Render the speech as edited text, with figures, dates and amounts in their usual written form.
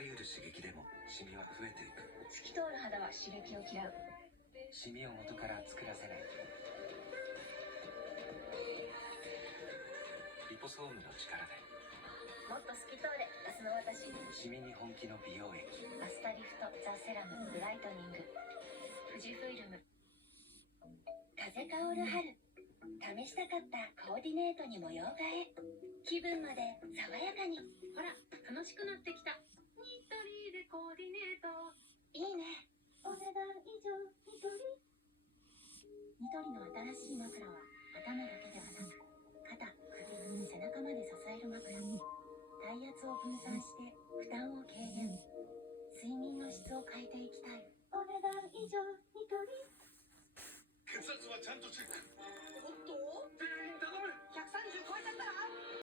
らゆる刺激でもシミは増えていく。透き通る肌は刺激を嫌う。シミを元から作らせない。リポソームの力でもっと透き通れ、明日の私。シミに本気の美容液。アスタリフトザセラムブライトニング。富士フイルム。風香る春。試したかったコーディネートに模様替え。気分まで爽やかに。ほら、楽しくなってきた。ニトリでコーディネート。いいね。お値段以上。ニトリ。ニトリの新しい枕は頭だけではなく肩、首、背中まで支える枕。体圧を分散して負担を軽減。睡眠の質を変えていきたい。お値段以上。ニトリ。血圧はちゃんとチェック。おっと、全員高め。130超えちゃったら